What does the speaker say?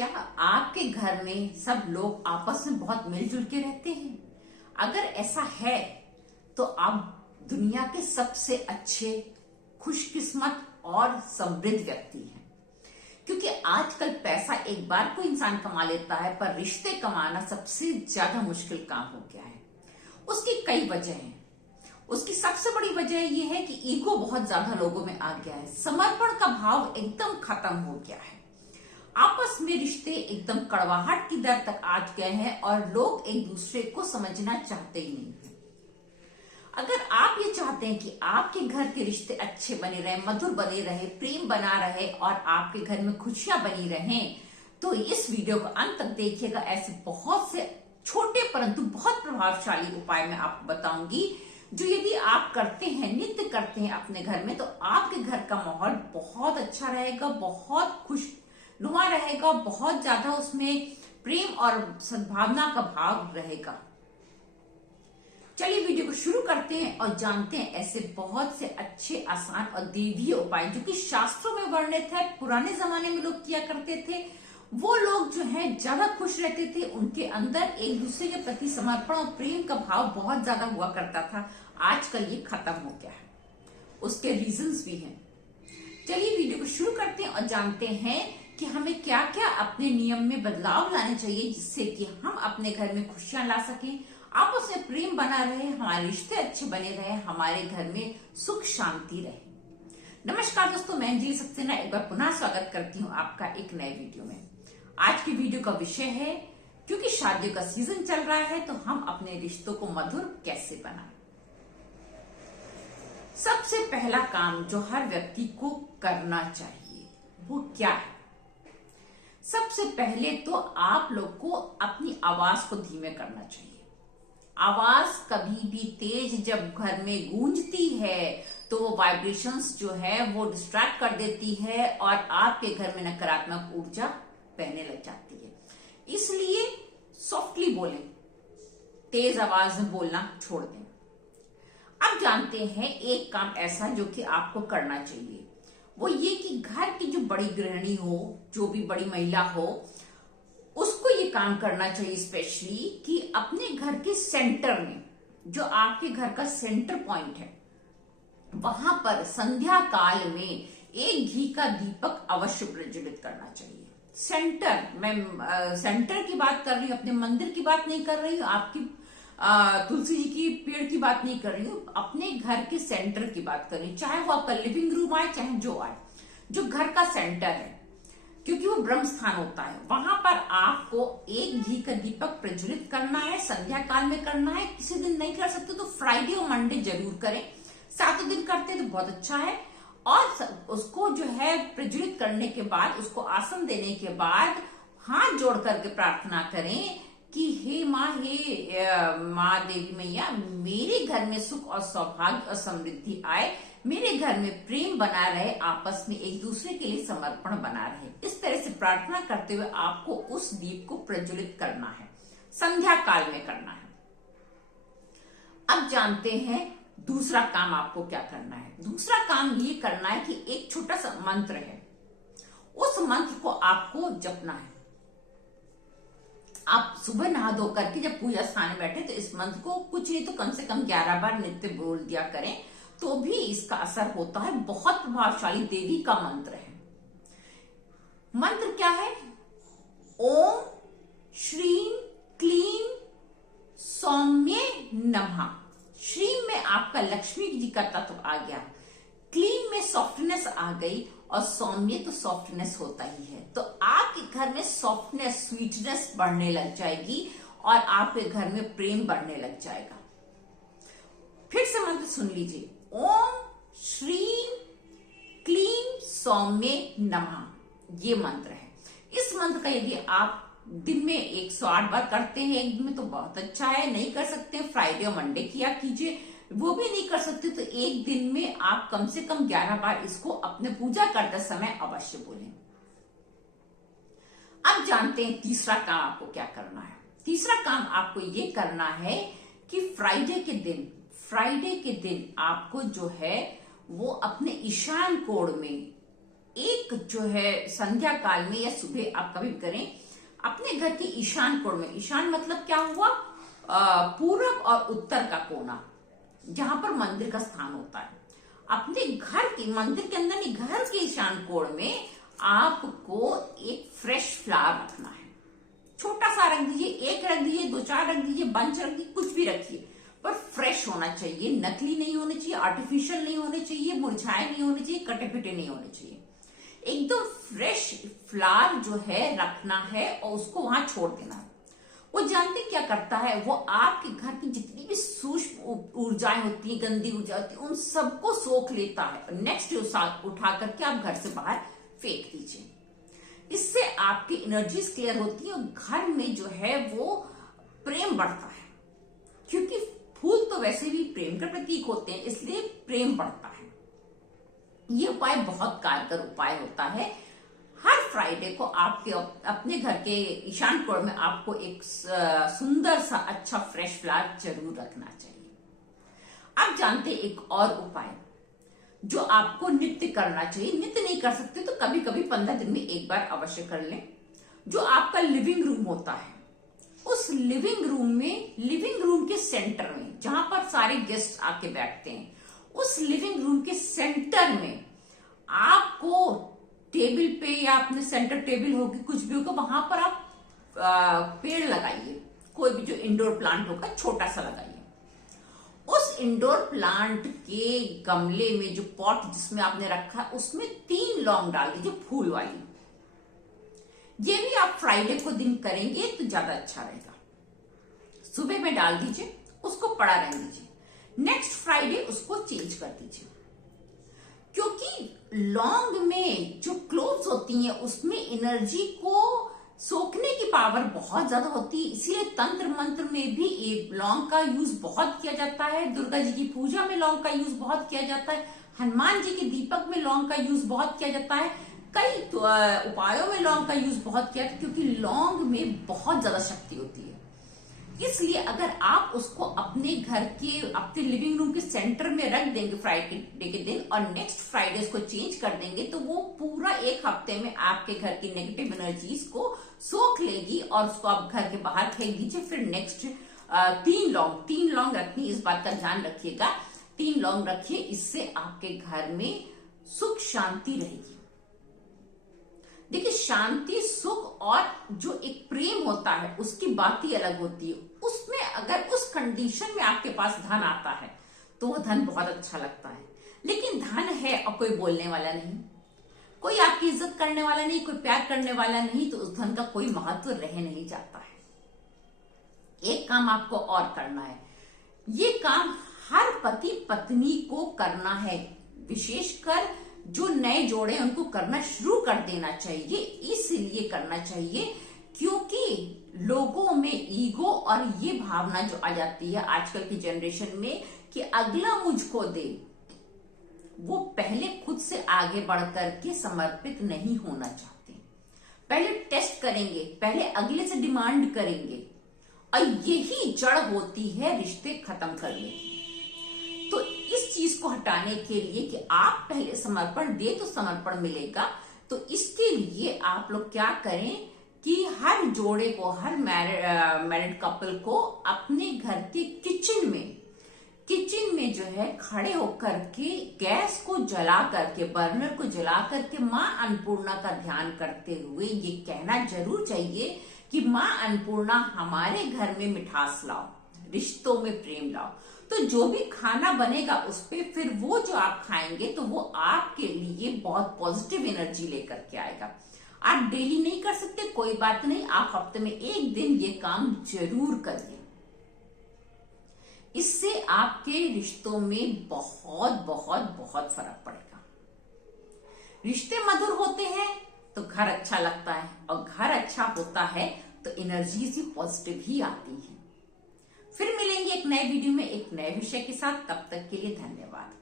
क्या आपके घर में सब लोग आपस में बहुत मिलजुल के रहते हैं? अगर ऐसा है तो आप दुनिया के सबसे अच्छे, खुशकिस्मत और समृद्ध व्यक्ति हैं। क्योंकि आजकल पैसा एक बार कोई इंसान कमा लेता है, पर रिश्ते कमाना सबसे ज्यादा मुश्किल काम हो गया है। उसकी कई वजह हैं। उसकी सबसे बड़ी वजह यह है कि ईगो बहुत ज्यादा लोगों में आ गया है। समर्पण का भाव एकदम खत्म हो गया है। आपस में रिश्ते एकदम कड़वाहट की दर तक आ गए हैं और लोग एक दूसरे को समझना चाहते ही नहीं है। अगर आप ये चाहते हैं कि आपके घर के रिश्ते अच्छे बने रहे, मधुर बने रहे, प्रेम बना रहे और आपके घर में खुशियां बनी रहें, तो इस वीडियो को अंत तक देखिएगा। ऐसे बहुत से छोटे परंतु बहुत प्रभावशाली उपाय मैं आपको बताऊंगी, जो यदि आप करते हैं, नित्य करते हैं अपने घर में, तो आपके घर का माहौल बहुत अच्छा रहेगा, बहुत खुशनुमा रहेगा, बहुत ज्यादा उसमें प्रेम और सद्भावना का भाव रहेगा। चलिए वीडियो को शुरू करते हैं और जानते हैं ऐसे बहुत से अच्छे, आसान और देवीय उपाय जो कि शास्त्रों में वर्णित है। पुराने जमाने में लोग किया करते थे। वो लोग जो हैं ज्यादा खुश रहते थे, उनके अंदर एक दूसरे के प्रति समर्पण और प्रेम का भाव बहुत ज्यादा हुआ करता था। आजकल ये खत्म हो गया है। उसके रीजंस भी हैं। चलिए वीडियो को शुरू करते हैं और जानते हैं कि हमें क्या क्या अपने नियम में बदलाव लाने चाहिए, जिससे कि हम अपने घर में खुशियां ला सकें, आपस में प्रेम बना रहे, हमारे रिश्ते अच्छे बने रहे, हमारे घर में सुख शांति रहे। नमस्कार दोस्तों, मैं अंजलि सक्सेना एक बार पुनः स्वागत करती हूँ आपका एक नए वीडियो में। आज की वीडियो का विषय है, क्योंकि शादियों का सीजन चल रहा है, तो हम अपने रिश्तों को मधुर कैसे बनाएं। सबसे पहला काम जो हर व्यक्ति को करना चाहिए वो क्या है? सबसे पहले तो आप लोग को अपनी आवाज को धीमे करना चाहिए। आवाज कभी भी तेज जब घर में गूंजती है तो वो वाइब्रेशंस जो है वो डिस्ट्रैक्ट कर देती है और आपके घर में नकारात्मक ऊर्जा बहने लग जाती है। इसलिए सॉफ्टली बोलें, तेज आवाज में बोलना छोड़ दें। अब जानते हैं एक काम ऐसा जो कि आपको करना चाहिए, वो ये कि घर की जो बड़ी गृहिणी हो, जो भी बड़ी महिला हो, उसको ये काम करना चाहिए स्पेशली कि अपने घर के सेंटर में, जो आपके घर का सेंटर पॉइंट है, वहां पर संध्या काल में एक घी का दीपक अवश्य प्रज्वलित करना चाहिए। सेंटर, मैं सेंटर की बात कर रही हूँ, अपने मंदिर की बात नहीं कर रही हूँ, आपकी तुलसी जी की पेड़ की बात नहीं कर रही हूँ, अपने घर के सेंटर की बात कर रही हूँ। चाहे वो आपका लिविंग रूम आए, चाहे जो आए, जो घर का सेंटर है, क्योंकि वो ब्रह्म स्थान होता है, वहां पर आपको एक घी का दीपक प्रज्वलित करना है। संध्या काल में करना है। किसी दिन नहीं कर सकते तो फ्राइडे और मंडे जरूर करें। 7 दिन करते तो बहुत अच्छा है। और उसको जो है प्रज्वलित करने के बाद, उसको आसन देने के बाद हाथ जोड़ करके प्रार्थना करें कि हे माँ देवी मैया, मेरे घर में सुख और सौभाग्य और समृद्धि आए, मेरे घर में प्रेम बना रहे, आपस में एक दूसरे के लिए समर्पण बना रहे। इस तरह से प्रार्थना करते हुए आपको उस दीप को प्रज्वलित करना है, संध्या काल में करना है। अब जानते हैं दूसरा काम आपको क्या करना है। दूसरा काम ये करना है कि एक छोटा सा मंत्र है, उस मंत्र को आपको जपना है। आप सुबह नहा धो करके जब पूजा स्थान में बैठे तो इस मंत्र को कुछ नहीं तो कम से कम 11 बार नित्य बोल दिया करें, तो भी इसका असर होता है। बहुत प्रभावशाली देवी का मंत्र है। मंत्र क्या है? ओम श्रीम क्लीम सौम्य नमः। श्रीम में आपका लक्ष्मी जी का तत्व आ गया, क्लीन में सॉफ्टनेस आ गई, और सौम्य तो सॉफ्टनेस होता ही है। तो आपके घर में सॉफ्टनेस, स्वीटनेस बढ़ने लग जाएगी और आपके घर में प्रेम बढ़ने लग जाएगा। फिर से मंत्र सुन लीजिए, ओम श्रीम क्लीम सौम्य नमः। ये मंत्र है। इस मंत्र का यदि आप दिन में 108 बार करते हैं एक दिन में तो बहुत अच्छा है। नहीं कर सकते फ्राइडे और मंडे किया कीजिए। वो भी नहीं कर सकते तो एक दिन में आप कम से कम 11 बार इसको अपने पूजा करते समय अवश्य बोलें। अब जानते हैं तीसरा काम आपको क्या करना है। तीसरा काम आपको ये करना है कि फ्राइडे के दिन आपको जो है वो अपने ईशान कोण में एक जो है संध्या काल में या सुबह आप कभी भी करें, अपने घर के ईशान कोण में, ईशान मतलब क्या हुआ, पूरब और उत्तर का कोना, जहां पर मंदिर का स्थान होता है, अपने घर के, मंदिर के अंदर नहीं, घर के ईशान कोण में आपको एक फ्रेश फ्लावर रखना है। छोटा सा रख दीजिए, एक रख दीजिए, 2-4 रख दीजिए, बंच रख दीजिए, कुछ भी रखिए, पर फ्रेश होना चाहिए, नकली नहीं होने चाहिए, आर्टिफिशियल नहीं होने चाहिए, मुरझाए नहीं होने चाहिए, कटे पिटे नहीं होने चाहिए। एकदम फ्रेश फ्लावर जो है रखना है और उसको वहां छोड़ देना है। वो जानते क्या करता है, वो आपके घर की जितनी भी सूक्ष्म ऊर्जाएं होती है, गंदी ऊर्जा होती है, उन सबको सोख लेता है। नेक्स्ट उठा करके आप घर से बाहर फेंक दीजिए। इससे आपकी एनर्जीज क्लियर होती है और घर में जो है वो प्रेम बढ़ता है, क्योंकि फूल तो वैसे भी प्रेम का प्रतीक होते हैं, इसलिए प्रेम बढ़ता है। ये उपाय बहुत कारगर उपाय होता है। हर फ्राइडे को आपके अपने घर के ईशान कोण में आपको एक सुंदर सा अच्छा फ्रेश फ्लावर जरूर रखना चाहिए। आप जानते एक और उपाय जो आपको नित्य करना चाहिए, नित्य नहीं कर सकते तो कभी कभी 15 दिन में एक बार अवश्य कर लें। जो आपका लिविंग रूम होता है, उस लिविंग रूम में, लिविंग रूम के सेंटर में जहां पर सारे गेस्ट आके बैठते हैं, उस लिविंग रूम के सेंटर में आपको टेबल पे या अपने सेंटर टेबल होगी, कुछ भी होगा, वहां पर आप पेड़ लगाइए। कोई भी जो इंडोर प्लांट होगा छोटा सा लगाइए। उस इंडोर प्लांट के गमले में, जो पॉट जिसमें आपने रखा है, उसमें 3 लौंग डाल दीजिए, फूल वाली। ये भी आप फ्राइडे को दिन करेंगे तो ज्यादा अच्छा रहेगा। सुबह में डाल दीजिए, उसको पड़ा रहने दीजिए, नेक्स्ट फ्राइडे उसको चेंज कर दीजिए। क्योंकि लौंग में जो क्लोव्स होती हैं उसमें एनर्जी को सोखने की पावर बहुत ज्यादा होती है, इसीलिए तंत्र मंत्र में भी लौंग का यूज बहुत किया जाता है। दुर्गा जी की पूजा में लौंग का यूज बहुत किया जाता है, हनुमान जी के दीपक में लौंग का यूज बहुत किया जाता है, कई उपायों में लौंग का यूज बहुत किया जाता है, क्योंकि लौंग में बहुत ज्यादा शक्ति होती है। इसलिए अगर आप उसको अपने घर के, अपने लिविंग रूम के सेंटर में रख देंगे फ्राइडे के दिन और नेक्स्ट फ्राइडे उसको चेंज कर देंगे, तो वो पूरा एक हफ्ते में आपके घर की नेगेटिव एनर्जीज को सोख लेगी और उसको आप घर के बाहर फेंक दीजिए। फिर नेक्स्ट 3 लौंग रखनी, इस बात का ध्यान रखिएगा, 3 लौंग रखिए, इससे आपके घर में सुख शांति रहेगी। देखिए, शांति, सुख और जो एक प्रेम होता है उसकी बात ही अलग होती है। उसमें अगर उस कंडीशन में आपके पास धन आता है तो वो धन बहुत अच्छा लगता है। लेकिन धन है और कोई बोलने वाला नहीं, कोई आपकी इज्जत करने वाला नहीं, कोई प्यार करने वाला नहीं, तो उस धन का कोई महत्व रह नहीं जाता है। एक काम आपको और करना है, ये काम हर पति पत्नी को करना है, विशेषकर जो नए जोड़े उनको करना शुरू कर देना चाहिए। इसलिए करना चाहिए क्योंकि लोगों में ईगो और ये भावना जो आ जाती है आजकल की जनरेशन में कि अगला मुझको दे, वो पहले खुद से आगे बढ़ करके समर्पित नहीं होना चाहते। पहले टेस्ट करेंगे, पहले अगले से डिमांड करेंगे, और यही जड़ होती है रिश्ते खत्म करने की। तो इस चीज को हटाने के लिए कि आप पहले समर्पण दे तो समर्पण मिलेगा, तो इसके लिए आप लोग क्या करें कि हर जोड़े को, हर मैरिड कपल को अपने घर के किचन में जो है खड़े होकर के गैस को जला करके, बर्नर को जला करके माँ अन्नपूर्णा का ध्यान करते हुए ये कहना जरूर चाहिए कि माँ अन्नपूर्णा हमारे घर में मिठास लाओ, रिश्तों में प्रेम लाओ। तो जो भी खाना बनेगा उस पे फिर वो जो आप खाएंगे तो वो आपके लिए बहुत पॉजिटिव एनर्जी लेकर के आएगा। आप डेली नहीं कर सकते, कोई बात नहीं, आप हफ्ते में एक दिन ये काम जरूर करिए। इससे आपके रिश्तों में बहुत बहुत बहुत फर्क पड़ेगा। रिश्ते मधुर होते हैं तो घर अच्छा लगता है, और घर अच्छा होता है तो एनर्जी ही पॉजिटिव ही आती है। फिर मिलेंगे एक नए वीडियो में एक नए विषय के साथ, तब तक के लिए धन्यवाद।